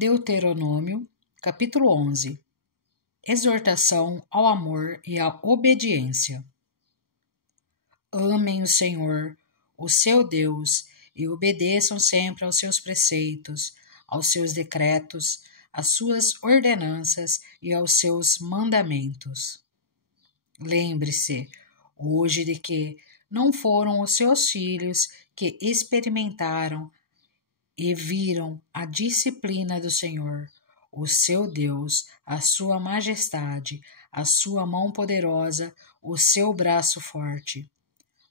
Deuteronômio, capítulo 11. Exortação ao amor e à obediência. Amem o Senhor, o seu Deus, e obedeçam sempre aos seus preceitos, aos seus decretos, às suas ordenanças e aos seus mandamentos. Lembre-se hoje de que não foram os seus filhos que experimentaram e viram a disciplina do Senhor, o seu Deus, a sua majestade, a sua mão poderosa, o seu braço forte.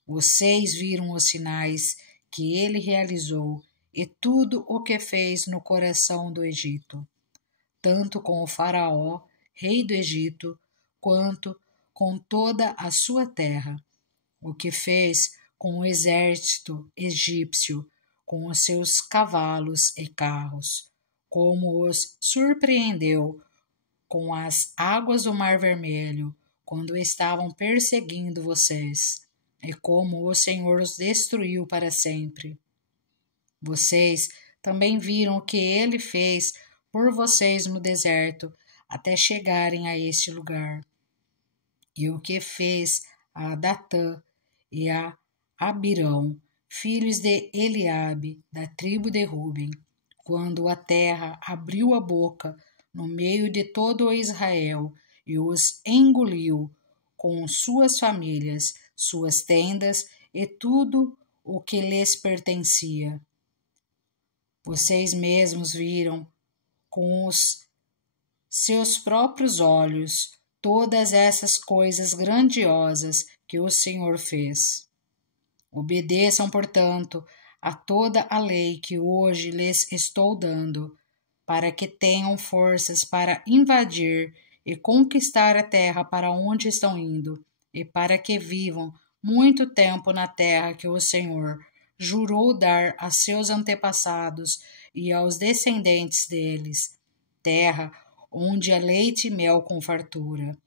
Vocês viram os sinais que ele realizou e tudo o que fez no coração do Egito, tanto com o faraó, rei do Egito, quanto com toda a sua terra, o que fez com o exército egípcio, com os seus cavalos e carros, como os surpreendeu com as águas do Mar Vermelho, quando estavam perseguindo vocês, e como o Senhor os destruiu para sempre. Vocês também viram o que ele fez por vocês no deserto, até chegarem a este lugar, e o que fez a Datã e a Abirão, filhos de Eliabe, da tribo de Ruben, quando a terra abriu a boca no meio de todo o Israel e os engoliu com suas famílias, suas tendas e tudo o que lhes pertencia. Vocês mesmos viram com os seus próprios olhos todas essas coisas grandiosas que o Senhor fez. Obedeçam, portanto, a toda a lei que hoje lhes estou dando, para que tenham forças para invadir e conquistar a terra para onde estão indo, e para que vivam muito tempo na terra que o Senhor jurou dar a seus antepassados e aos descendentes deles, terra onde há leite e mel com fartura.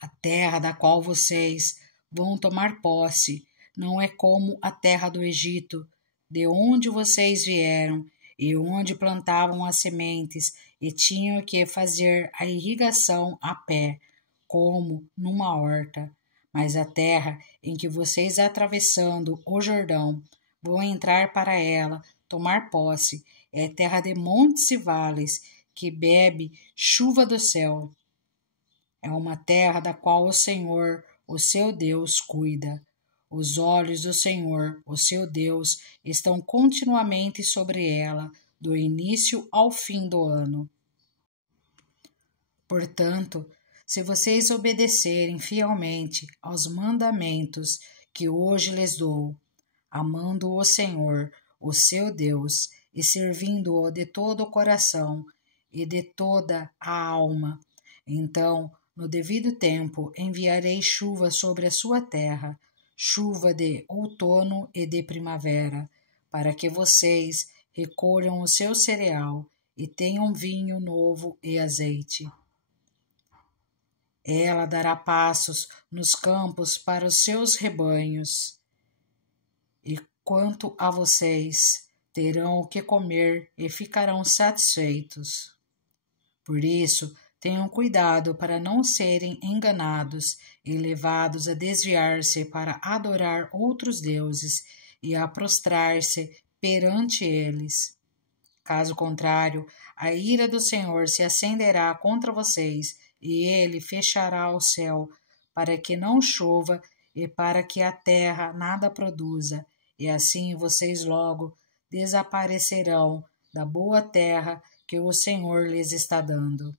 A terra da qual vocês vão tomar posse não é como a terra do Egito, de onde vocês vieram e onde plantavam as sementes e tinham que fazer a irrigação a pé, como numa horta. Mas a terra em que vocês, atravessando o Jordão, vão entrar para ela, tomar posse, é terra de montes e vales, que bebe chuva do céu. É uma terra da qual o Senhor, o seu Deus, cuida. Os olhos do Senhor, o seu Deus, estão continuamente sobre ela, do início ao fim do ano. Portanto, se vocês obedecerem fielmente aos mandamentos que hoje lhes dou, amando o Senhor, o seu Deus, e servindo-o de todo o coração e de toda a alma, então, no devido tempo, enviarei chuva sobre a sua terra, chuva de outono e de primavera, para que vocês recolham o seu cereal e tenham vinho novo e azeite. Ela dará pastos nos campos para os seus rebanhos. E quanto a vocês, terão o que comer e ficarão satisfeitos. Por isso, tenham cuidado para não serem enganados e levados a desviar-se para adorar outros deuses e a prostrar-se perante eles. Caso contrário, a ira do Senhor se acenderá contra vocês e ele fechará o céu para que não chova e para que a terra nada produza, e assim vocês logo desaparecerão da boa terra que o Senhor lhes está dando.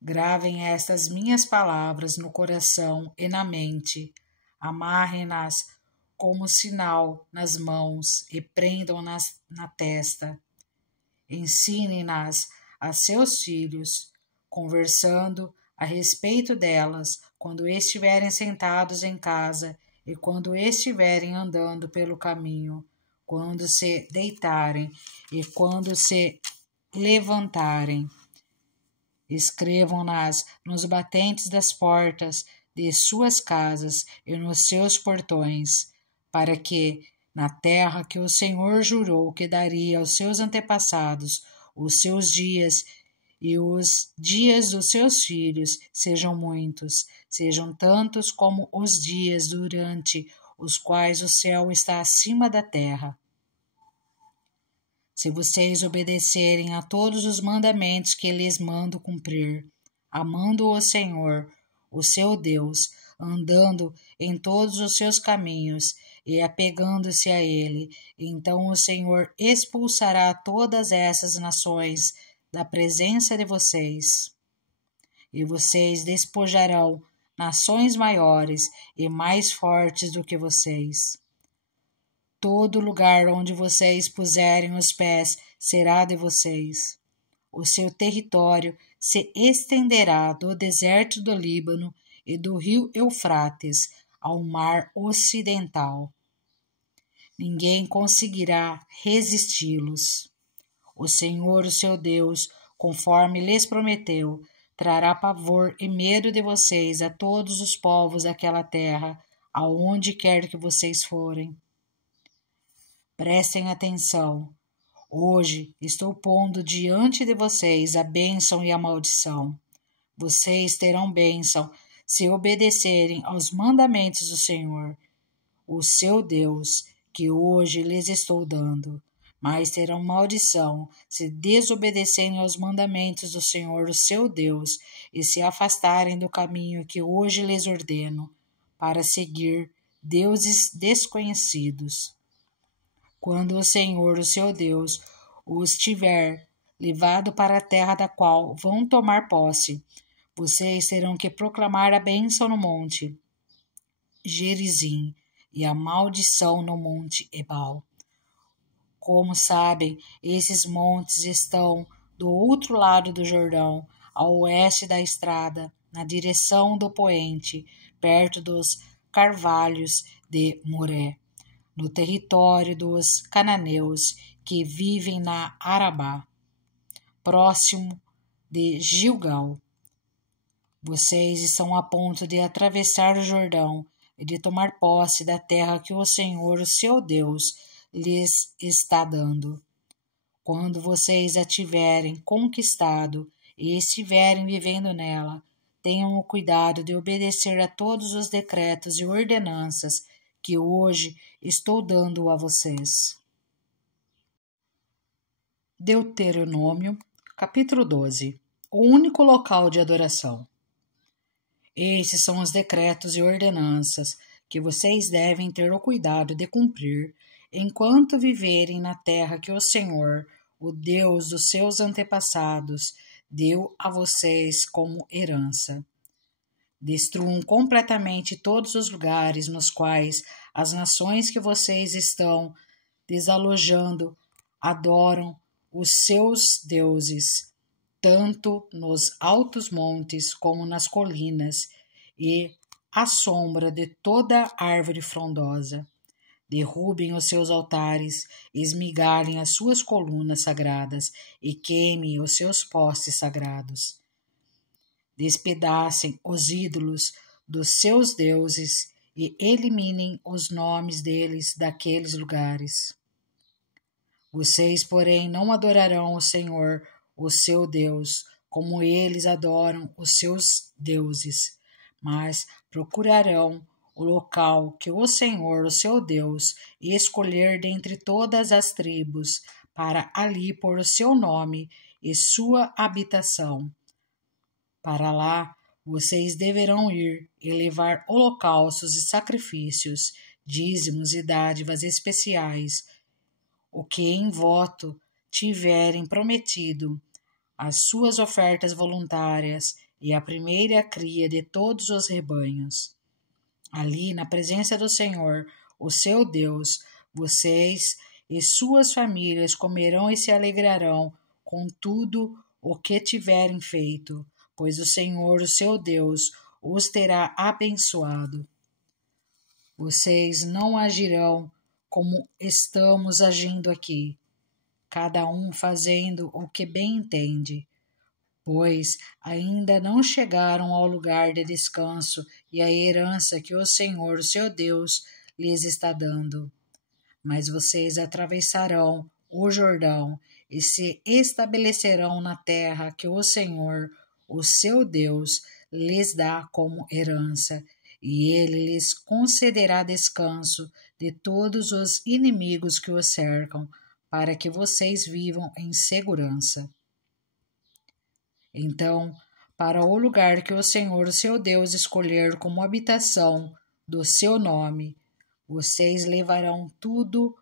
Gravem estas minhas palavras no coração e na mente, amarrem-nas como sinal nas mãos e prendam-nas na testa. Ensinem-nas a seus filhos, conversando a respeito delas quando estiverem sentados em casa e quando estiverem andando pelo caminho, quando se deitarem e quando se levantarem. Escrevam-nas nos batentes das portas de suas casas e nos seus portões, para que na terra que o Senhor jurou que daria aos seus antepassados, os seus dias e os dias dos seus filhos sejam muitos, sejam tantos como os dias durante os quais o céu está acima da terra. Se vocês obedecerem a todos os mandamentos que lhes mando cumprir, amando o Senhor, o seu Deus, andando em todos os seus caminhos e apegando-se a Ele, então o Senhor expulsará todas essas nações da presença de vocês. E vocês despojarão nações maiores e mais fortes do que vocês. Todo lugar onde vocês puserem os pés será de vocês. O seu território se estenderá do deserto do Líbano e do rio Eufrates ao mar ocidental. Ninguém conseguirá resisti-los. O Senhor, o seu Deus, conforme lhes prometeu, trará pavor e medo de vocês a todos os povos daquela terra, aonde quer que vocês forem. Prestem atenção. Hoje estou pondo diante de vocês a bênção e a maldição. Vocês terão bênção se obedecerem aos mandamentos do Senhor, o seu Deus, que hoje lhes estou dando. Mas terão maldição se desobedecerem aos mandamentos do Senhor, o seu Deus, e se afastarem do caminho que hoje lhes ordeno, para seguir deuses desconhecidos. Quando o Senhor, o seu Deus, os tiver levado para a terra da qual vão tomar posse, vocês terão que proclamar a bênção no monte Gerizim e a maldição no monte Ebal. Como sabem, esses montes estão do outro lado do Jordão, ao oeste da estrada, na direção do poente, perto dos carvalhos de Moré, no território dos cananeus que vivem na Arabá, próximo de Gilgal. Vocês estão a ponto de atravessar o Jordão e de tomar posse da terra que o Senhor, o seu Deus, lhes está dando. Quando vocês a tiverem conquistado e estiverem vivendo nela, tenham o cuidado de obedecer a todos os decretos e ordenanças que hoje estou dando a vocês. Deuteronômio, capítulo 12. O único local de adoração. Esses são os decretos e ordenanças que vocês devem ter o cuidado de cumprir enquanto viverem na terra que o Senhor, o Deus dos seus antepassados, deu a vocês como herança. Destruam completamente todos os lugares nos quais as nações que vocês estão desalojando adoram os seus deuses, tanto nos altos montes como nas colinas e à sombra de toda árvore frondosa. Derrubem os seus altares, esmigalhem as suas colunas sagradas e queimem os seus postes sagrados. Despedacem os ídolos dos seus deuses e eliminem os nomes deles daqueles lugares. Vocês, porém, não adorarão o Senhor, o seu Deus, como eles adoram os seus deuses, mas procurarão o local que o Senhor, o seu Deus, escolher dentre todas as tribos, para ali pôr o seu nome e sua habitação. Para lá vocês deverão ir e levar holocaustos e sacrifícios, dízimos e dádivas especiais, o que em voto tiverem prometido, as suas ofertas voluntárias e a primeira cria de todos os rebanhos. Ali, na presença do Senhor, o seu Deus, vocês e suas famílias comerão e se alegrarão com tudo o que tiverem feito, pois o Senhor, o seu Deus, os terá abençoado. Vocês não agirão como estamos agindo aqui, cada um fazendo o que bem entende, pois ainda não chegaram ao lugar de descanso e à herança que o Senhor, seu Deus, lhes está dando. mas vocês atravessarão o Jordão e se estabelecerão na terra que o Senhor, o seu Deus, lhes dá como herança, e ele lhes concederá descanso de todos os inimigos que os cercam, para que vocês vivam em segurança. Então, para o lugar que o Senhor, seu Deus, escolher como habitação do seu nome, vocês levarão tudo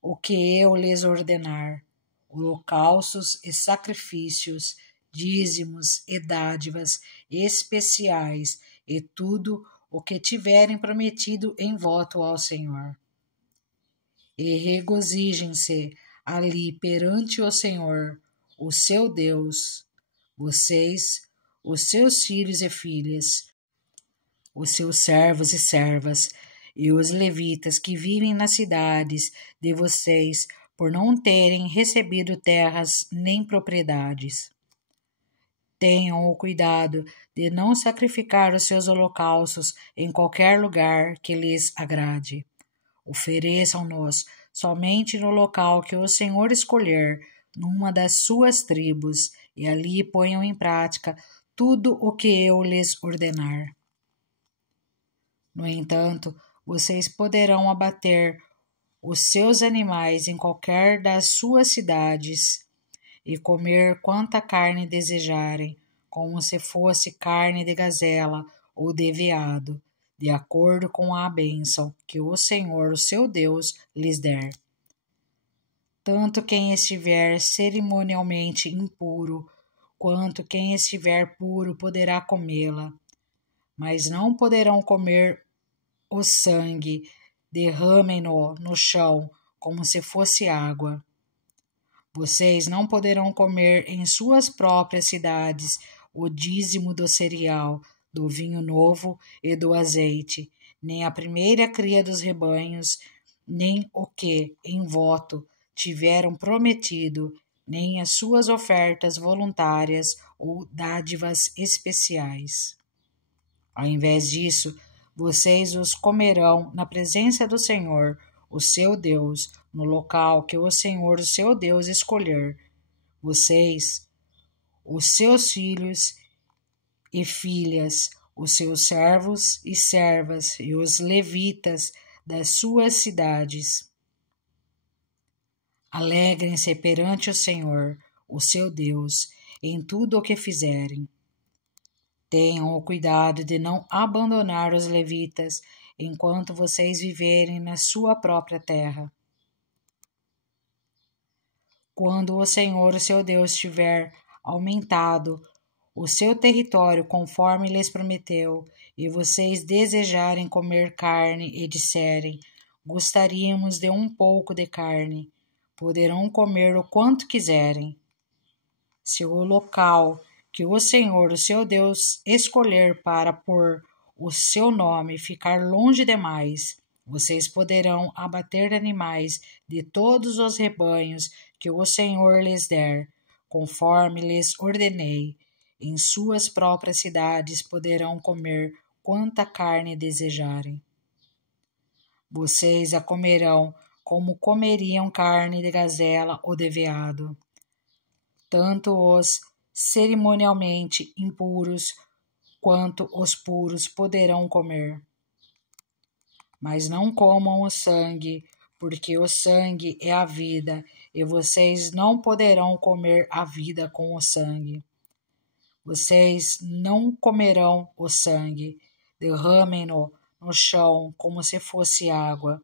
o que eu lhes ordenar: holocaustos e sacrifícios, dízimos e dádivas especiais, e tudo o que tiverem prometido em voto ao Senhor. E regozijem-se ali perante o Senhor, o seu Deus, vocês, os seus filhos e filhas, os seus servos e servas, e os levitas que vivem nas cidades de vocês, por não terem recebido terras nem propriedades. Tenham o cuidado de não sacrificar os seus holocaustos em qualquer lugar que lhes agrade. Ofereçam-nos somente no local que o Senhor escolher, numa das suas tribos, e ali ponham em prática tudo o que eu lhes ordenar. No entanto, vocês poderão abater os seus animais em qualquer das suas cidades e comer quanta carne desejarem, como se fosse carne de gazela ou de veado, de acordo com a bênção que o Senhor, o seu Deus, lhes der. Tanto quem estiver cerimonialmente impuro, quanto quem estiver puro poderá comê-la, mas não poderão comer o sangue, derramem-no no chão como se fosse água. Vocês não poderão comer em suas próprias cidades o dízimo do cereal, do vinho novo e do azeite, nem a primeira cria dos rebanhos, nem o que, em voto, tiveram prometido, nem as suas ofertas voluntárias ou dádivas especiais. Ao invés disso, vocês os comerão na presença do Senhor, o seu Deus, no local que o Senhor, o seu Deus, escolher. Vocês, os seus filhos e filhas, os seus servos e servas e os levitas das suas cidades. Alegrem-se perante o Senhor, o seu Deus, em tudo o que fizerem. Tenham o cuidado de não abandonar os levitas enquanto vocês viverem na sua própria terra. Quando o Senhor, o seu Deus, tiver aumentado o seu território conforme lhes prometeu, e vocês desejarem comer carne e disserem: gostaríamos de um pouco de carne, poderão comer o quanto quiserem. Se o local que o Senhor, o seu Deus, escolher para pôr o seu nome ficar longe demais, vocês poderão abater animais de todos os rebanhos que o Senhor lhes der, conforme lhes ordenei. Em suas próprias cidades poderão comer quanta carne desejarem. Vocês a comerão como comeriam carne de gazela ou de veado. Tanto os cerimonialmente impuros quanto os puros poderão comer. Mas não comam o sangue, porque o sangue é a vida, e vocês não poderão comer a vida com o sangue. Vocês não comerão o sangue, derramem-no no chão como se fosse água.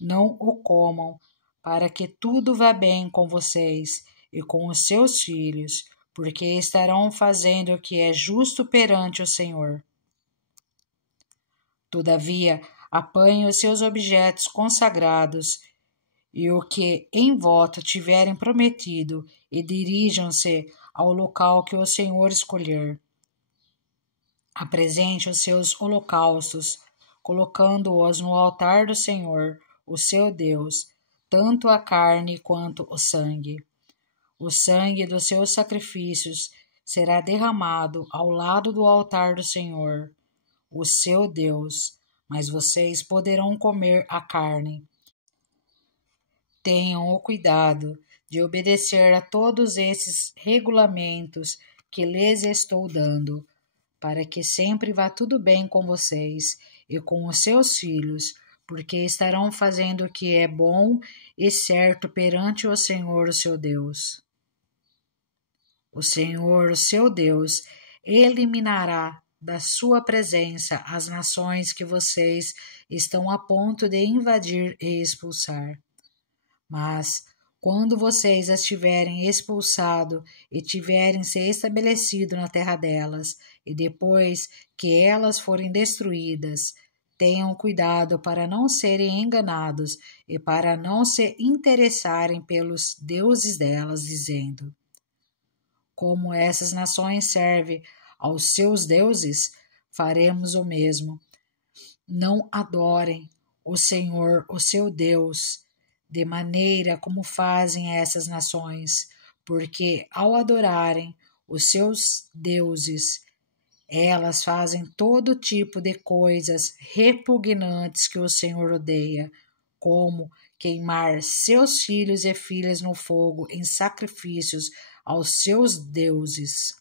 Não o comam, para que tudo vá bem com vocês e com os seus filhos, porque estarão fazendo o que é justo perante o Senhor. Todavia, apanhem os seus objetos consagrados e o que em voto tiverem prometido, e dirijam-se ao local que o Senhor escolher. Apresente os seus holocaustos, colocando-os no altar do Senhor, o seu Deus, tanto a carne quanto o sangue. O sangue dos seus sacrifícios será derramado ao lado do altar do Senhor, o seu Deus, mas vocês poderão comer a carne. tenham o cuidado de obedecer a todos esses regulamentos que lhes estou dando, para que sempre vá tudo bem com vocês e com os seus filhos, porque estarão fazendo o que é bom e certo perante o Senhor, o seu Deus. O Senhor, o seu Deus, eliminará da sua presença as nações que vocês estão a ponto de invadir e expulsar. Mas, quando vocês as tiverem expulsado e tiverem se estabelecido na terra delas, e depois que elas forem destruídas, tenham cuidado para não serem enganados e para não se interessarem pelos deuses delas, dizendo: como essas nações servem aos seus deuses, faremos o mesmo. Não adorem o Senhor, o seu Deus, de maneira como fazem essas nações, porque ao adorarem os seus deuses, elas fazem todo tipo de coisas repugnantes que o Senhor odeia, como queimar seus filhos e filhas no fogo em sacrifícios aos seus deuses.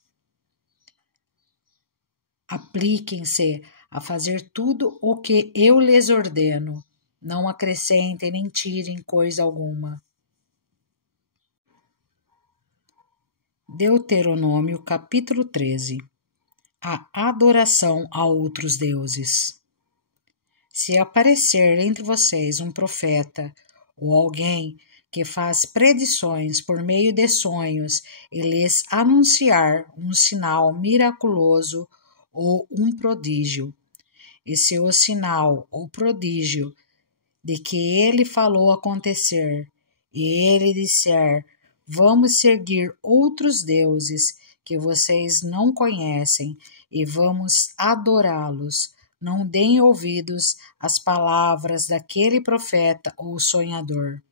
Apliquem-se a fazer tudo o que eu lhes ordeno. Não acrescentem nem tirem coisa alguma. Deuteronômio capítulo 13. A adoração a outros deuses. Se aparecer entre vocês um profeta ou alguém que faz predições por meio de sonhos e lhes anunciar um sinal miraculoso ou um prodígio, e se o sinal ou prodígio de que ele falou acontecer, e ele disser: vamos seguir outros deuses que vocês não conhecem e vamos adorá-los, não deem ouvidos às palavras daquele profeta ou sonhador.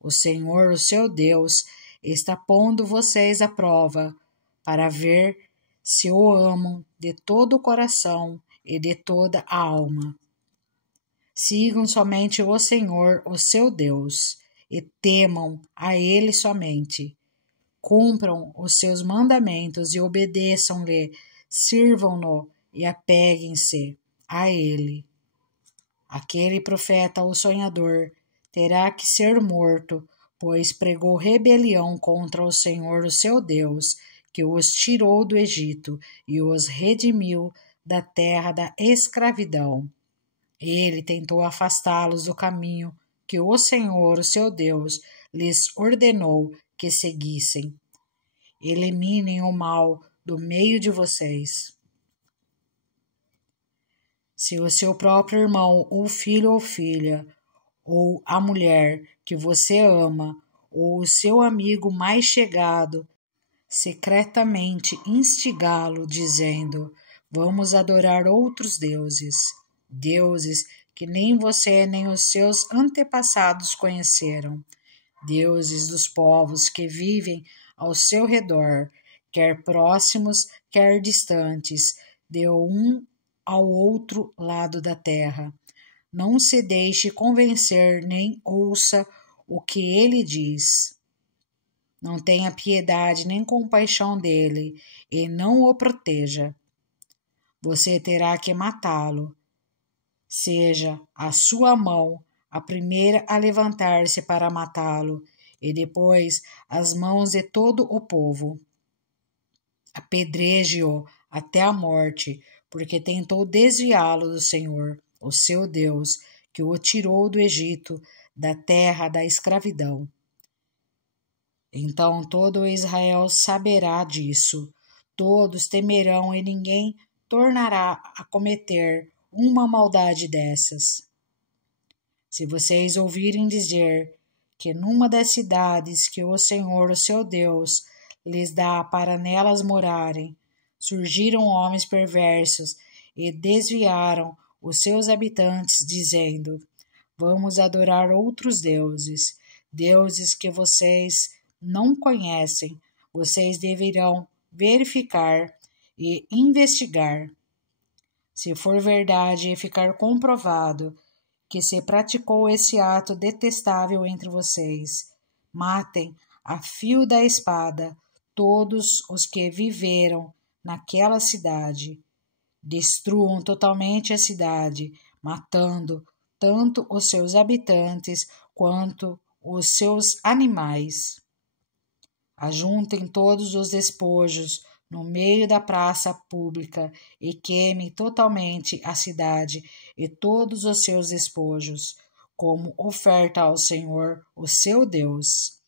O Senhor, o seu Deus, está pondo vocês à prova para ver se o amam de todo o coração e de toda a alma. Sigam somente o Senhor, o seu Deus, e temam a Ele somente. Cumpram os seus mandamentos e obedeçam-lhe, sirvam-no e apeguem-se a Ele. Aquele profeta ou sonhador terá que ser morto, pois pregou rebelião contra o Senhor, o seu Deus, que os tirou do Egito e os redimiu da terra da escravidão. Ele tentou afastá-los do caminho que o Senhor, o seu Deus, lhes ordenou que seguissem. Eliminem o mal do meio de vocês. Se o seu próprio irmão, ou filho ou filha, ou a mulher que você ama, ou o seu amigo mais chegado, secretamente instigá-lo, dizendo: vamos adorar outros deuses, deuses que nem você nem os seus antepassados conheceram, deuses dos povos que vivem ao seu redor, quer próximos, quer distantes, de um ao outro lado da terra. Não se deixe convencer nem ouça o que ele diz. Não tenha piedade nem compaixão dele e não o proteja. Você terá que matá-lo. Seja a sua mão a primeira a levantar-se para matá-lo, e depois as mãos de todo o povo. Apedreje-o até a morte, porque tentou desviá-lo do Senhor, o seu Deus, que o tirou do Egito, da terra da escravidão. Então todo Israel saberá disso, todos temerão e ninguém tornará a cometer uma maldade dessas. Se vocês ouvirem dizer que numa das cidades que o Senhor, o seu Deus, lhes dá para nelas morarem, surgiram homens perversos e desviaram os seus habitantes, dizendo: vamos adorar outros deuses, deuses que vocês não conhecem, vocês deverão verificar e investigar. Se for verdade e ficar comprovado que se praticou esse ato detestável entre vocês. Matem a fio da espada todos os que viveram naquela cidade. Destruam totalmente a cidade, matando tanto os seus habitantes quanto os seus animais. Ajuntem todos os despojos no meio da praça pública e queimem totalmente a cidade e todos os seus despojos, como oferta ao Senhor, o seu Deus.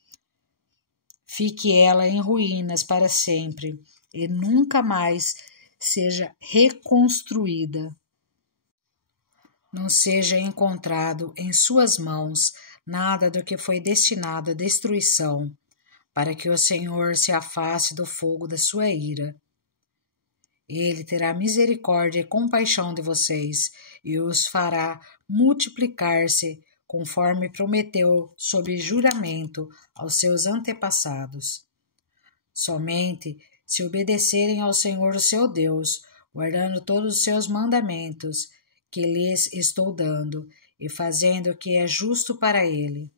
Fique ela em ruínas para sempre e nunca mais seja reconstruída. Não seja encontrado em suas mãos nada do que foi destinado à destruição, para que o Senhor se afaste do fogo da sua ira. Ele terá misericórdia e compaixão de vocês e os fará multiplicar-se, conforme prometeu sob juramento aos seus antepassados. Somente se obedecerem ao Senhor o seu Deus, guardando todos os seus mandamentos que lhes estou dando e fazendo o que é justo para ele.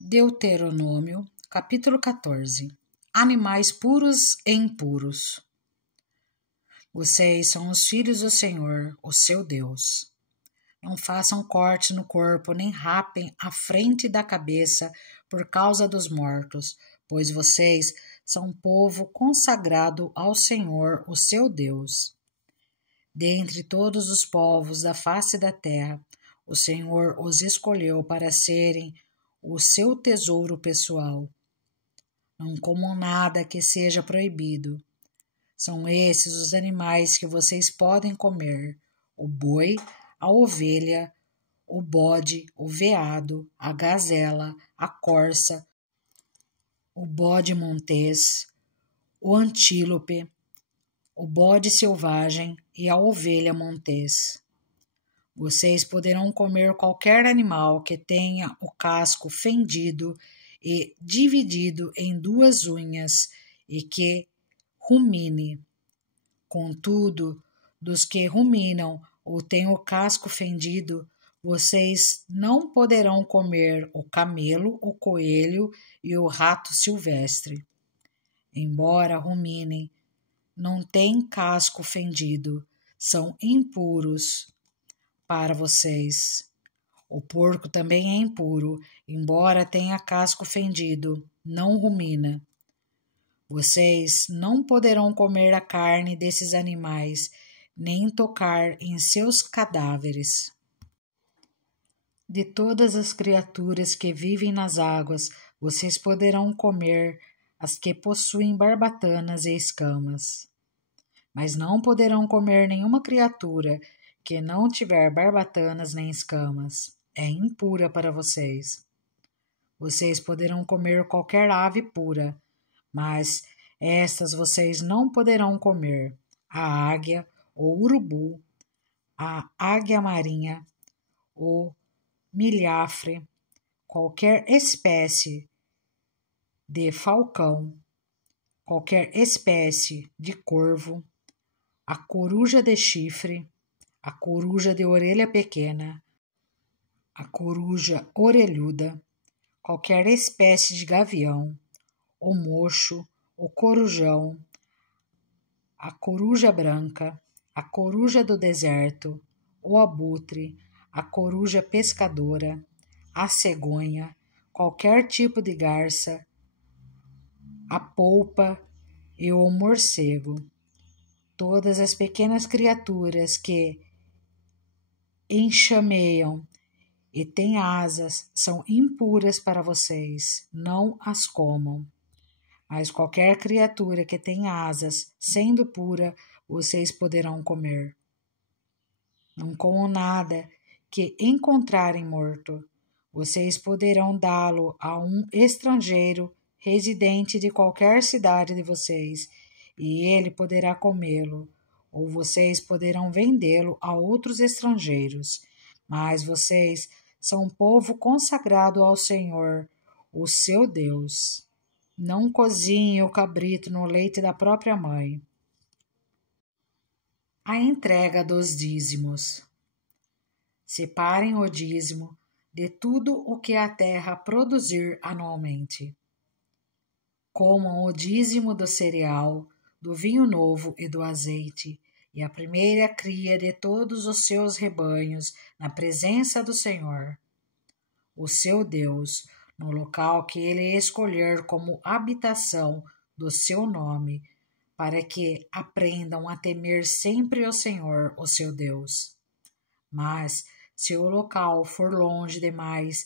Deuteronômio, capítulo 14. Animais puros e impuros. Vocês são os filhos do Senhor, o seu Deus. Não façam corte no corpo, nem rapem a frente da cabeça por causa dos mortos, pois vocês são um povo consagrado ao Senhor, o seu Deus. Dentre todos os povos da face da terra, o Senhor os escolheu para serem o seu tesouro pessoal. Não comam nada que seja proibido. São esses os animais que vocês podem comer: o boi, a ovelha, o bode, o veado, a gazela, a corça, o bode montês, o antílope, o bode selvagem e a ovelha montês. Vocês poderão comer qualquer animal que tenha o casco fendido e dividido em 2 unhas e que rumine. Contudo, dos que ruminam ou têm o casco fendido, vocês não poderão comer o camelo, o coelho e o rato silvestre. Embora ruminem, não têm casco fendido, são impuros para vocês. O porco também é impuro, embora tenha casco fendido, não rumina. Vocês não poderão comer a carne desses animais, nem tocar em seus cadáveres. De todas as criaturas que vivem nas águas, vocês poderão comer as que possuem barbatanas e escamas. Mas não poderão comer nenhuma criatura que não tiver barbatanas nem escamas. É impura para vocês. Vocês poderão comer qualquer ave pura, mas estas vocês não poderão comer: a águia, o urubu, a águia marinha, o milhafre, qualquer espécie de falcão, qualquer espécie de corvo, a coruja de chifre, a coruja de orelha pequena, a coruja orelhuda, qualquer espécie de gavião, o mocho, o corujão, a coruja branca, a coruja do deserto, o abutre, a coruja pescadora, a cegonha, qualquer tipo de garça, a polpa e o morcego. Todas as pequenas criaturas que enxameiam e têm asas são impuras para vocês, não as comam. Mas qualquer criatura que tem asas, sendo pura, vocês poderão comer. Não comam nada que encontrarem morto. Vocês poderão dá-lo a um estrangeiro residente de qualquer cidade de vocês, e ele poderá comê-lo, ou vocês poderão vendê-lo a outros estrangeiros. Mas vocês são um povo consagrado ao Senhor, o seu Deus. Não cozinhe o cabrito no leite da própria mãe. a entrega dos dízimos. Separem o dízimo de tudo o que a terra produzir anualmente. Comam o dízimo do cereal, do vinho novo e do azeite, e a primeira cria de todos os seus rebanhos na presença do Senhor, o seu Deus, no local que ele escolher como habitação do seu nome, para que aprendam a temer sempre o Senhor, o seu Deus. Mas, se o local for longe demais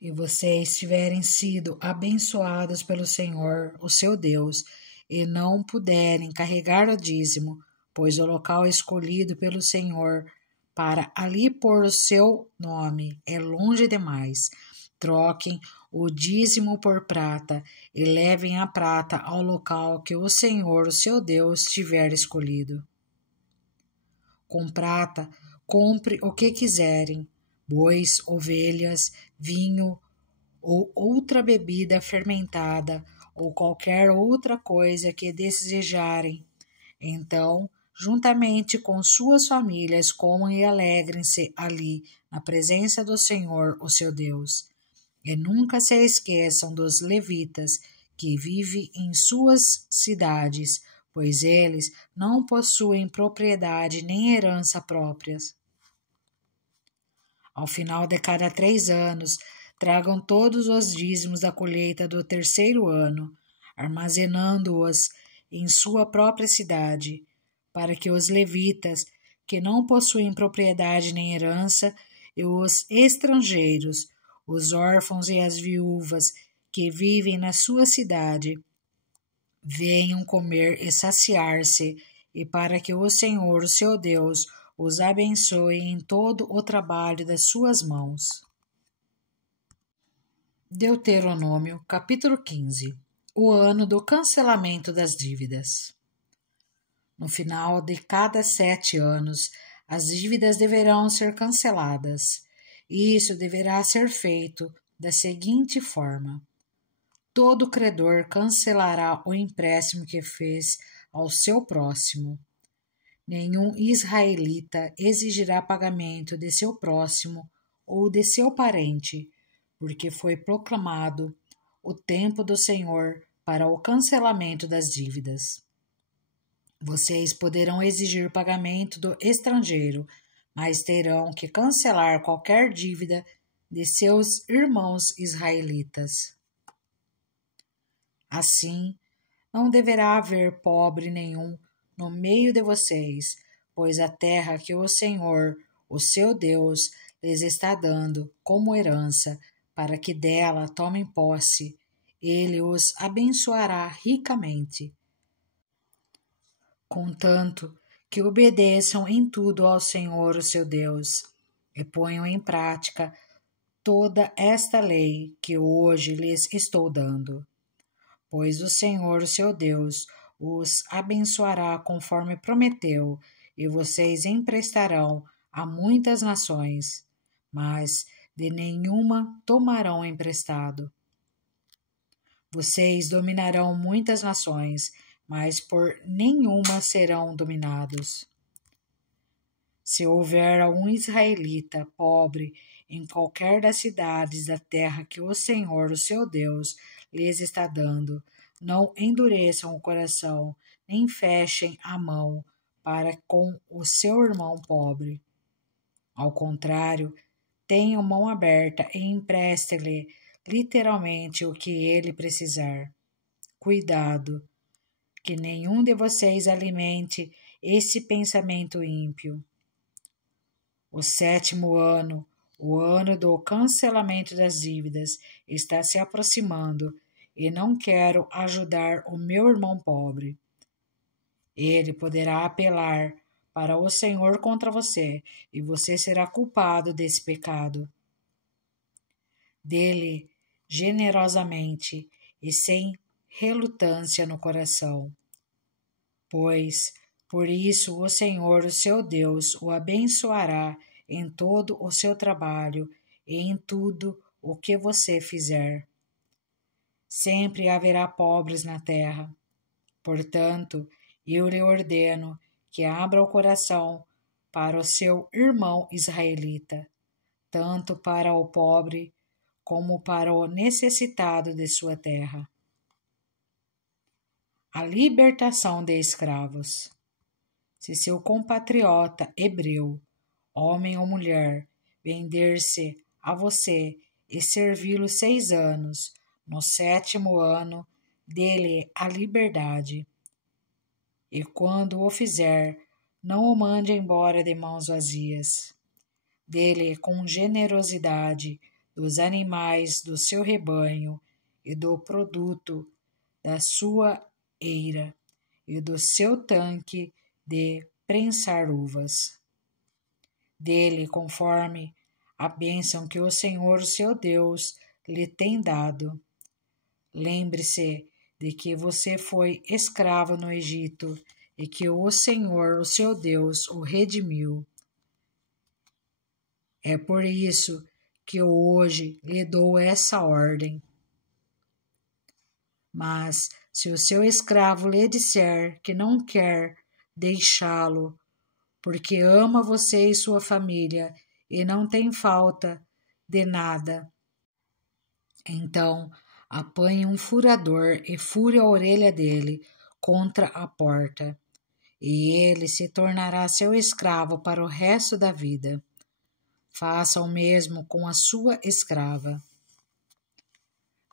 e vocês tiverem sido abençoados pelo Senhor, o seu Deus, e não puderem carregar o dízimo, pois o local escolhido pelo Senhor para ali pôr o seu nome é longe demais, troquem o dízimo por prata e levem a prata ao local que o Senhor, o seu Deus, tiver escolhido. Com prata, compre o que quiserem, bois, ovelhas, vinho ou outra bebida fermentada ou qualquer outra coisa que desejarem. Então, juntamente com suas famílias, comam e alegrem-se ali, na presença do Senhor, o seu Deus. E nunca se esqueçam dos levitas que vivem em suas cidades, pois eles não possuem propriedade nem herança próprias. Ao final de cada 3 anos, tragam todos os dízimos da colheita do 3º ano, armazenando-os em sua própria cidade, para que os levitas, que não possuem propriedade nem herança, e os estrangeiros, os órfãos e as viúvas que vivem na sua cidade, venham comer e saciar-se, e para que o Senhor, o seu Deus, os abençoe em todo o trabalho das suas mãos. Deuteronômio, capítulo 15. O ano do cancelamento das dívidas. No final de cada 7 anos, as dívidas deverão ser canceladas. E isso deverá ser feito da seguinte forma: todo credor cancelará o empréstimo que fez ao seu próximo. Nenhum israelita exigirá pagamento de seu próximo ou de seu parente, porque foi proclamado o tempo do Senhor para o cancelamento das dívidas. Vocês poderão exigir pagamento do estrangeiro, mas terão que cancelar qualquer dívida de seus irmãos israelitas. Assim, não deverá haver pobre nenhum no meio de vocês, pois a terra que o Senhor, o seu Deus, lhes está dando como herança, para que dela tomem posse, ele os abençoará ricamente. Contanto que obedeçam em tudo ao Senhor, o seu Deus, e ponham em prática toda esta lei que hoje lhes estou dando. Pois o Senhor, o seu Deus, os abençoará conforme prometeu, e vocês emprestarão a muitas nações, mas de nenhuma tomarão emprestado. Vocês dominarão muitas nações, mas por nenhuma serão dominados. Se houver algum israelita pobre em qualquer das cidades da terra que o Senhor, o seu Deus, lhes está dando, não endureçam o coração, nem fechem a mão para com o seu irmão pobre. Ao contrário, tenham mão aberta e empreste-lhe literalmente o que ele precisar. Cuidado, que nenhum de vocês alimente esse pensamento ímpio. O 7º ano, o ano do cancelamento das dívidas, está se aproximando e não quero ajudar o meu irmão pobre. Ele poderá apelar para o Senhor contra você e você será culpado desse pecado. Dê-lhe generosamente e sem relutância no coração, pois por isso o Senhor, o seu Deus, o abençoará em todo o seu trabalho e em tudo o que você fizer. Sempre haverá pobres na terra. Portanto, eu lhe ordeno que abra o coração para o seu irmão israelita, tanto para o pobre como para o necessitado de sua terra. A libertação de escravos. Se seu compatriota hebreu, homem ou mulher, vender-se a você e servi-lo 6 anos, no 7º ano dele a liberdade. E quando o fizer, não o mande embora de mãos vazias. Dele com generosidade dos animais do seu rebanho e do produto da sua eira e do seu tanque de prensar uvas. Dele conforme a bênção que o Senhor, seu Deus, lhe tem dado. Lembre-se de que você foi escravo no Egito e que o Senhor, o seu Deus, o redimiu. É por isso que eu hoje lhe dou essa ordem. Mas se o seu escravo lhe disser que não quer deixá-lo, porque ama você e sua família e não tem falta de nada, então apanhe um furador e fure a orelha dele contra a porta, e ele se tornará seu escravo para o resto da vida. Faça o mesmo com a sua escrava.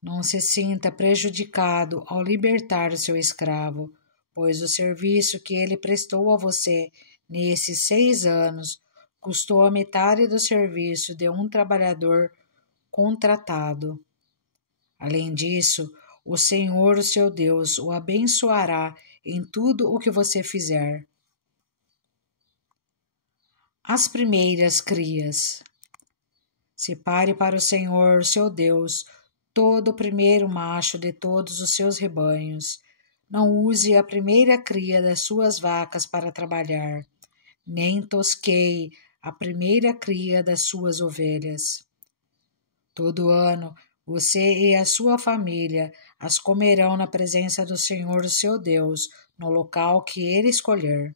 Não se sinta prejudicado ao libertar o seu escravo, pois o serviço que ele prestou a você nesses 6 anos custou a metade do serviço de um trabalhador contratado. Além disso, o Senhor, o seu Deus, o abençoará em tudo o que você fizer. As primeiras crias. Separe para o Senhor, seu Deus, todo o primeiro macho de todos os seus rebanhos. Não use a primeira cria das suas vacas para trabalhar, nem tosqueie a primeira cria das suas ovelhas. Todo ano, você e a sua família as comerão na presença do Senhor, seu Deus, no local que ele escolher.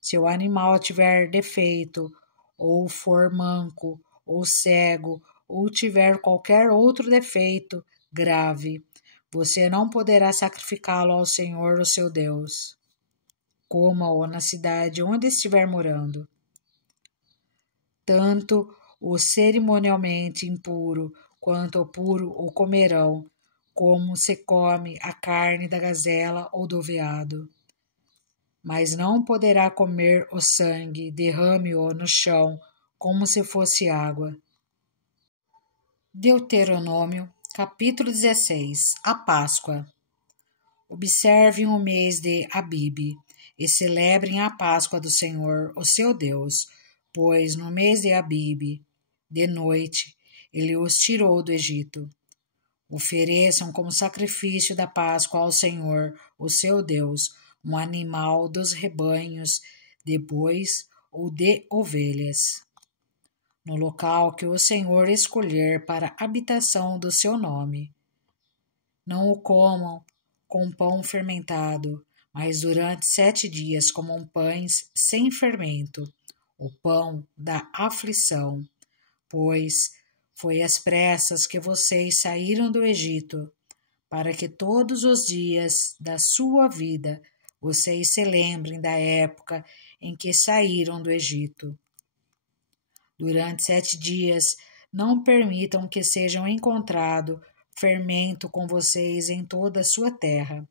Se o animal tiver defeito, ou for manco, ou cego, ou tiver qualquer outro defeito grave, você não poderá sacrificá-lo ao Senhor, o seu Deus. Coma-o na cidade onde estiver morando. Tanto o cerimonialmente impuro quanto o puro o comerão, como se come a carne da gazela ou do veado. Mas não poderá comer o sangue, derrame-o no chão, como se fosse água. Deuteronômio, capítulo 16. A Páscoa. Observem o mês de Abibe e celebrem a Páscoa do Senhor, o seu Deus, pois no mês de Abibe, de noite, ele os tirou do Egito. Ofereçam como sacrifício da Páscoa ao Senhor, o seu Deus, um animal dos rebanhos de bois ou de ovelhas, no local que o Senhor escolher para a habitação do seu nome. Não o comam com pão fermentado, mas durante 7 dias comam pães sem fermento, o pão da aflição, pois foi às pressas que vocês saíram do Egito, para que todos os dias da sua vida vocês se lembrem da época em que saíram do Egito. Durante 7 dias, não permitam que sejam encontrado fermento com vocês em toda a sua terra.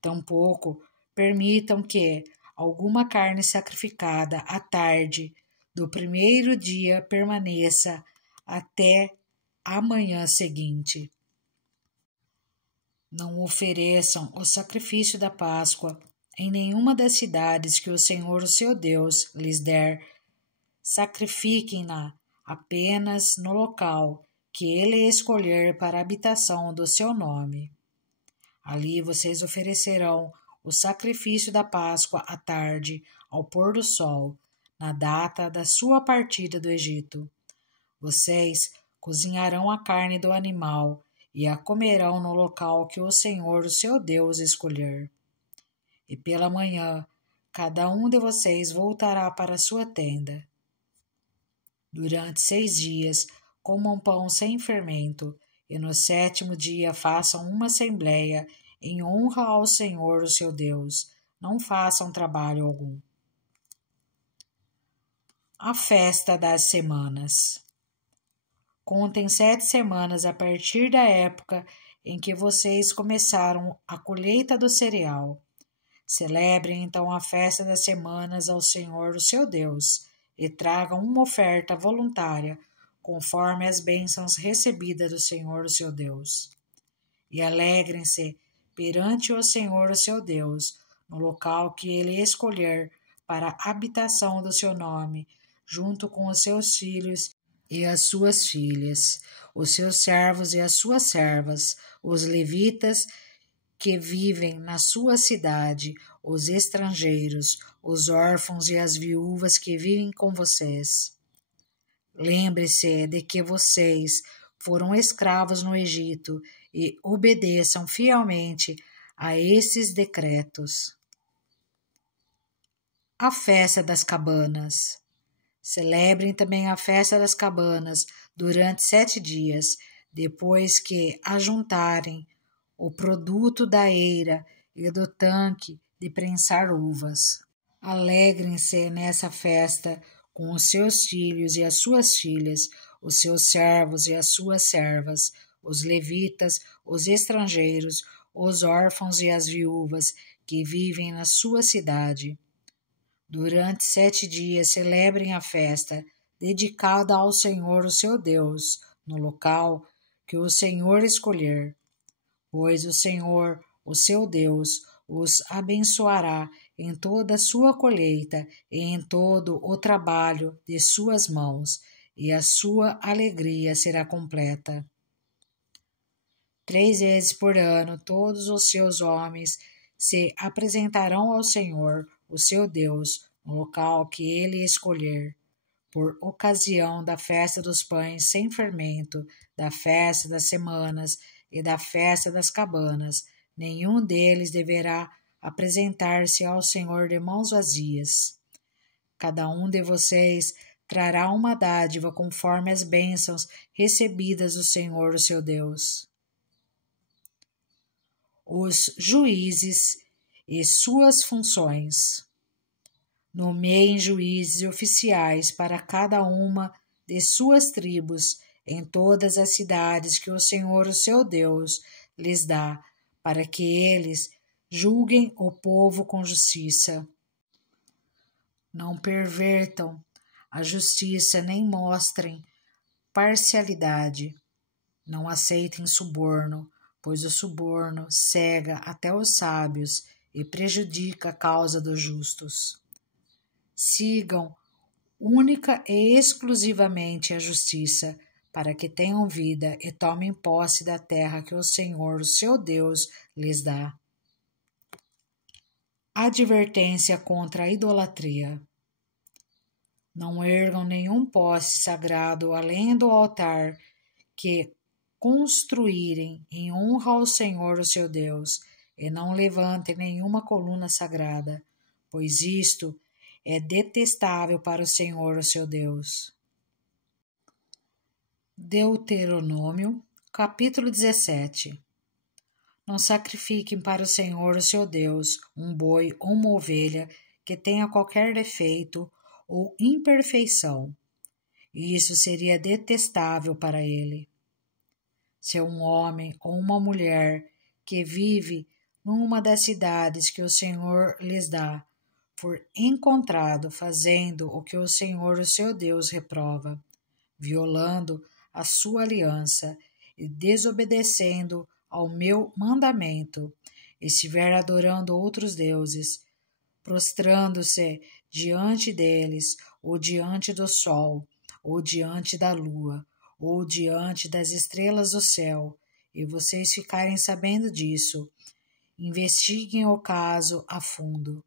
Tampouco permitam que alguma carne sacrificada à tarde do primeiro dia permaneça até a manhã seguinte. Não ofereçam o sacrifício da Páscoa em nenhuma das cidades que o Senhor, o seu Deus, lhes der. Sacrifiquem-na apenas no local que ele escolher para a habitação do seu nome. Ali vocês oferecerão o sacrifício da Páscoa à tarde, ao pôr do sol, na data da sua partida do Egito. Vocês cozinharão a carne do animal e a comerão no local que o Senhor, o seu Deus, escolher. E pela manhã, cada um de vocês voltará para a sua tenda. Durante 6 dias, comam pão sem fermento, e no 7º dia façam uma assembleia em honra ao Senhor, o seu Deus. Não façam trabalho algum. A festa das semanas. Contem 7 semanas a partir da época em que vocês começaram a colheita do cereal. Celebrem então a festa das semanas ao Senhor, o seu Deus, e tragam uma oferta voluntária, conforme as bênçãos recebidas do Senhor, o seu Deus. E alegrem-se perante o Senhor, o seu Deus, no local que ele escolher para a habitação do seu nome, junto com os seus filhos e as suas filhas, os seus servos e as suas servas, os levitas que vivem na sua cidade, os estrangeiros, os órfãos e as viúvas que vivem com vocês. Lembre-se de que vocês foram escravos no Egito e obedeçam fielmente a esses decretos. A festa das cabanas. Celebrem também a festa das cabanas durante 7 dias, depois que ajuntarem o produto da eira e do tanque de prensar uvas. Alegrem-se nessa festa com os seus filhos e as suas filhas, os seus servos e as suas servas, os levitas, os estrangeiros, os órfãos e as viúvas que vivem na sua cidade. Durante 7 dias celebrem a festa dedicada ao Senhor, o seu Deus, no local que o Senhor escolher, pois o Senhor, o seu Deus, os abençoará em toda a sua colheita e em todo o trabalho de suas mãos, e a sua alegria será completa. 3 vezes por ano todos os seus homens se apresentarão ao Senhor, o seu Deus, no local que ele escolher, por ocasião da festa dos pães sem fermento, da festa das semanas e da festa das cabanas. Nenhum deles deverá apresentar-se ao Senhor de mãos vazias. Cada um de vocês trará uma dádiva conforme as bênçãos recebidas do Senhor, o seu Deus. Os juízes e suas funções. Nomeiem juízes e oficiais para cada uma de suas tribos em todas as cidades que o Senhor, o seu Deus, lhes dá, para que eles julguem o povo com justiça. Não pervertam a justiça nem mostrem parcialidade. Não aceitem suborno, pois o suborno cega até os sábios e prejudica a causa dos justos. Sigam única e exclusivamente a justiça, para que tenham vida e tomem posse da terra que o Senhor, o seu Deus, lhes dá. Advertência contra a idolatria. Não ergam nenhum poste sagrado além do altar que construírem em honra ao Senhor, o seu Deus, e não levantem nenhuma coluna sagrada, pois isto é detestável para o Senhor, o seu Deus. Deuteronômio, capítulo 17. Não sacrifiquem para o Senhor, o seu Deus, um boi ou uma ovelha que tenha qualquer defeito ou imperfeição. Isso seria detestável para ele. Se um homem ou uma mulher que vive numa das cidades que o Senhor lhes dá, for encontrado fazendo o que o Senhor, o seu Deus, reprova, violando a sua aliança e desobedecendo ao meu mandamento, estiver adorando outros deuses, prostrando-se diante deles, ou diante do sol, ou diante da lua, ou diante das estrelas do céu, e vocês ficarem sabendo disso, investiguem o caso a fundo.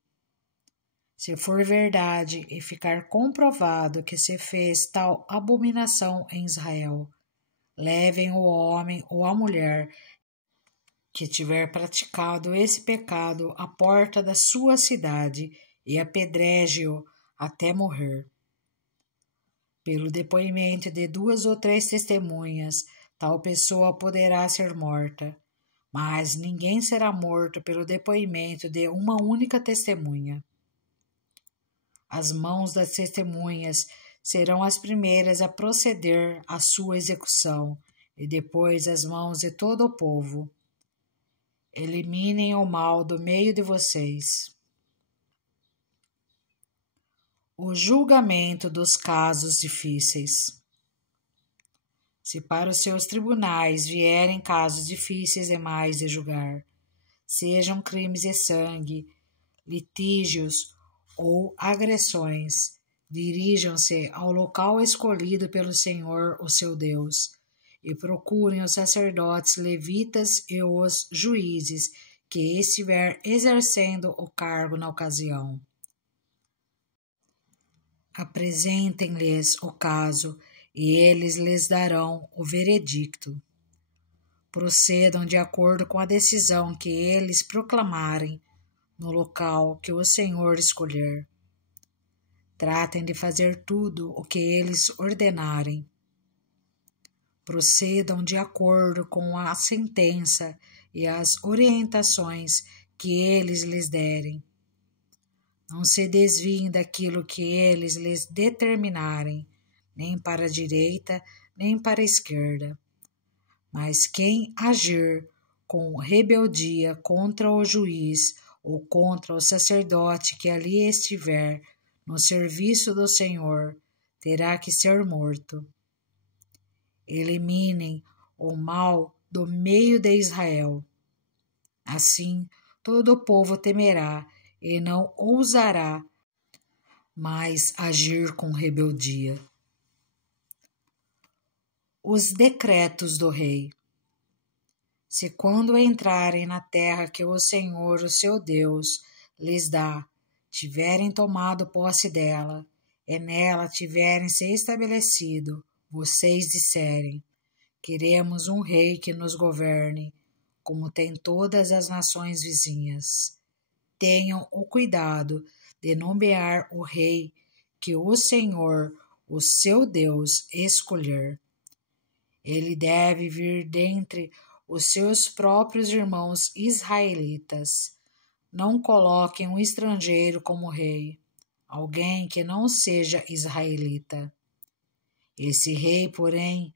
Se for verdade e ficar comprovado que se fez tal abominação em Israel, levem o homem ou a mulher que tiver praticado esse pecado à porta da sua cidade e apedreje-o até morrer. Pelo depoimento de 2 ou 3 testemunhas, tal pessoa poderá ser morta, mas ninguém será morto pelo depoimento de uma única testemunha. As mãos das testemunhas serão as primeiras a proceder à sua execução, e depois as mãos de todo o povo. Eliminem o mal do meio de vocês. O julgamento dos casos difíceis. Se para os seus tribunais vierem casos difíceis demais de julgar, sejam crimes de sangue, litígios ou agressões, dirijam-se ao local escolhido pelo Senhor, o seu Deus, e procurem os sacerdotes levitas e os juízes que estiver exercendo o cargo na ocasião. Apresentem-lhes o caso e eles lhes darão o veredicto. Procedam de acordo com a decisão que eles proclamarem no local que o Senhor escolher. Tratem de fazer tudo o que eles ordenarem. Procedam de acordo com a sentença e as orientações que eles lhes derem. Não se desviem daquilo que eles lhes determinarem, nem para a direita, nem para a esquerda. Mas quem agir com rebeldia contra o juiz ou contra o sacerdote que ali estiver no serviço do Senhor, terá que ser morto. Eliminem o mal do meio de Israel. Assim, todo o povo temerá e não ousará mais agir com rebeldia. Os decretos do rei. Se quando entrarem na terra que o Senhor, o seu Deus, lhes dá, tiverem tomado posse dela, e nela tiverem se estabelecido, vocês disserem: queremos um rei que nos governe, como tem todas as nações vizinhas. Tenham o cuidado de nomear o rei que o Senhor, o seu Deus, escolher. Ele deve vir dentre os seus próprios irmãos israelitas. Não coloquem um estrangeiro como rei, alguém que não seja israelita. Esse rei, porém,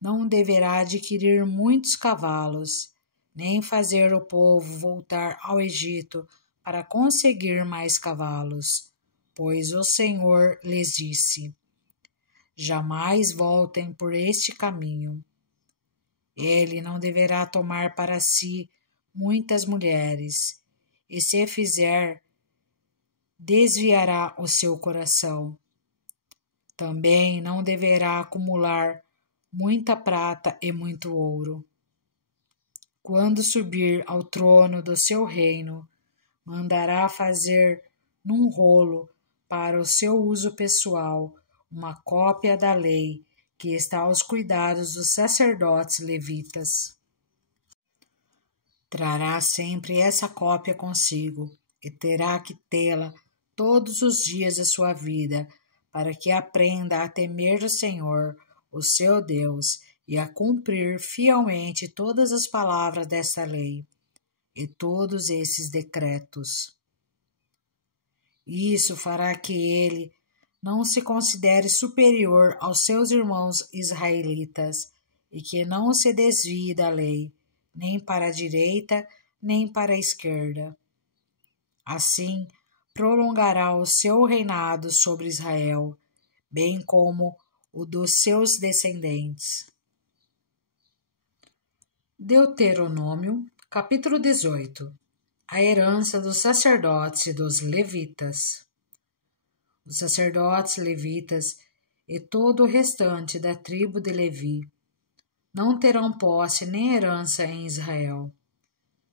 não deverá adquirir muitos cavalos, nem fazer o povo voltar ao Egito para conseguir mais cavalos, pois o Senhor lhes disse: jamais voltem por este caminho. Ele não deverá tomar para si muitas mulheres, e se fizer, desviará o seu coração. Também não deverá acumular muita prata e muito ouro. Quando subir ao trono do seu reino, mandará fazer num rolo para o seu uso pessoal uma cópia da lei que está aos cuidados dos sacerdotes levitas. Trará sempre essa cópia consigo e terá que tê-la todos os dias da sua vida, para que aprenda a temer o Senhor, o seu Deus, e a cumprir fielmente todas as palavras desta lei e todos esses decretos. Isso fará que ele não se considere superior aos seus irmãos israelitas e que não se desvie da lei, nem para a direita, nem para a esquerda. Assim, prolongará o seu reinado sobre Israel, bem como o dos seus descendentes. Deuteronômio, capítulo 18. A herança dos sacerdotes e dos levitas. Os sacerdotes levitas e todo o restante da tribo de Levi não terão posse nem herança em Israel.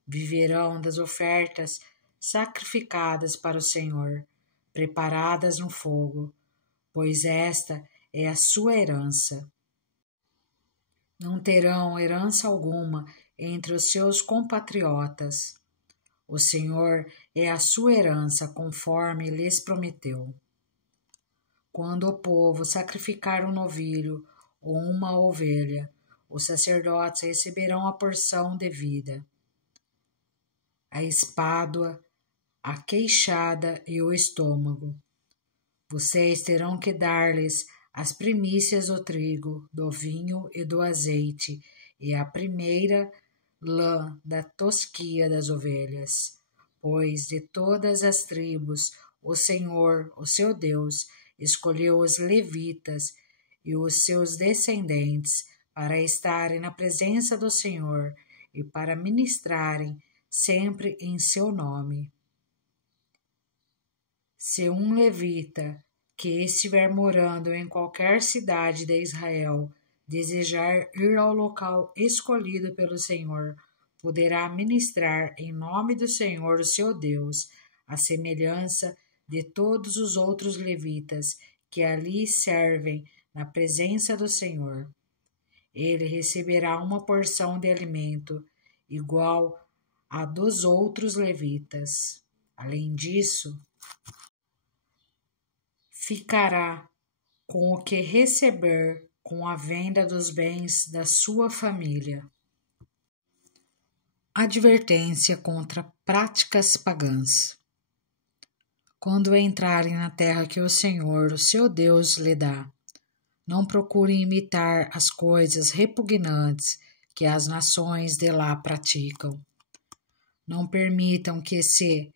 Viverão das ofertas sacrificadas para o Senhor, preparadas no fogo, pois esta é a sua herança. Não terão herança alguma entre os seus compatriotas. O Senhor é a sua herança, conforme lhes prometeu. Quando o povo sacrificar um novilho ou uma ovelha, os sacerdotes receberão a porção devida. A espádua, a queixada e o estômago. Vocês terão que dar-lhes as primícias do trigo, do vinho e do azeite, e a primeira lã da tosquia das ovelhas, pois de todas as tribos o Senhor, o seu Deus, escolheu os levitas e os seus descendentes para estarem na presença do Senhor e para ministrarem sempre em seu nome. Se um levita que estiver morando em qualquer cidade de Israel desejar ir ao local escolhido pelo Senhor, poderá ministrar em nome do Senhor, o seu Deus, à semelhança de todos os outros levitas que ali servem na presença do Senhor. Ele receberá uma porção de alimento igual à dos outros levitas. Além disso, ficará com o que receber com a venda dos bens da sua família. Advertência contra práticas pagãs. Quando entrarem na terra que o Senhor, o seu Deus, lhe dá, não procurem imitar as coisas repugnantes que as nações de lá praticam. Não permitam que se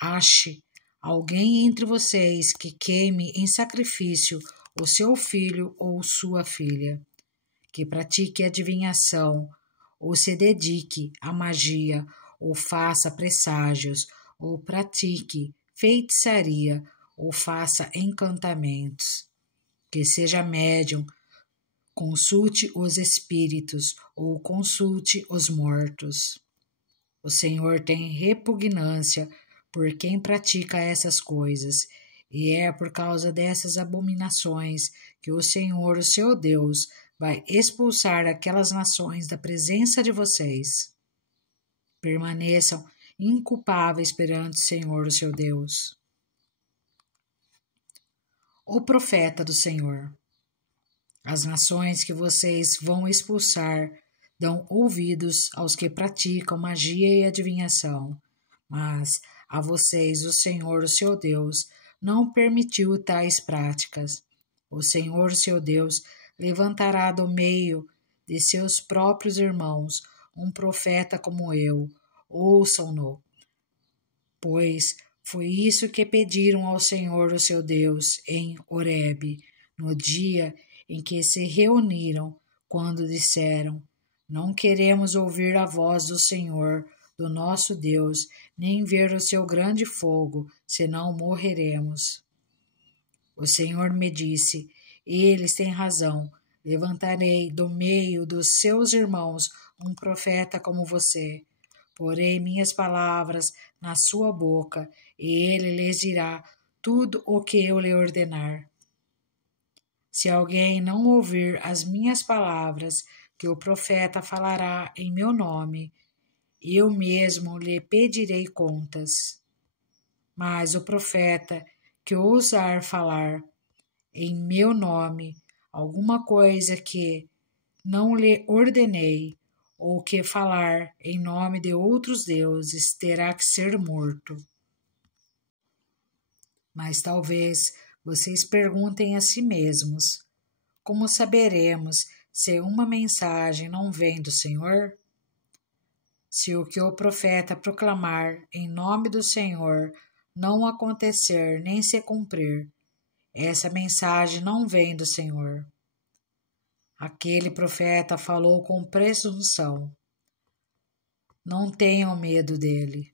ache alguém entre vocês que queime em sacrifício o seu filho ou sua filha, que pratique adivinhação, ou se dedique à magia, ou faça presságios, ou pratique feitiçaria, ou faça encantamentos, que seja médium, consulte os espíritos, ou consulte os mortos. O Senhor tem repugnância por quem pratica essas coisas, e é por causa dessas abominações que o Senhor, o seu Deus, vai expulsar aquelas nações da presença de vocês. Permaneçam inculpáveis perante o Senhor, o seu Deus. O profeta do Senhor. As nações que vocês vão expulsar dão ouvidos aos que praticam magia e adivinhação, mas a vocês o Senhor, o seu Deus, não permitiu tais práticas. O Senhor, o seu Deus, levantará do meio de seus próprios irmãos um profeta como eu. Ouçam-no, pois foi isso que pediram ao Senhor, o seu Deus, em Horebe, no dia em que se reuniram, quando disseram: não queremos ouvir a voz do Senhor, do nosso Deus, nem ver o seu grande fogo, senão morreremos. O Senhor me disse: eles têm razão, levantarei do meio dos seus irmãos um profeta como você. Porei minhas palavras na sua boca, e ele lhes dirá tudo o que eu lhe ordenar. Se alguém não ouvir as minhas palavras, que o profeta falará em meu nome, eu mesmo lhe pedirei contas. Mas o profeta que ousar falar em meu nome alguma coisa que não lhe ordenei, ou que falar em nome de outros deuses, terá que ser morto. Mas talvez vocês perguntem a si mesmos: como saberemos se uma mensagem não vem do Senhor? Se o que o profeta proclamar em nome do Senhor não acontecer nem se cumprir, essa mensagem não vem do Senhor. Aquele profeta falou com presunção. Não tenham medo dele.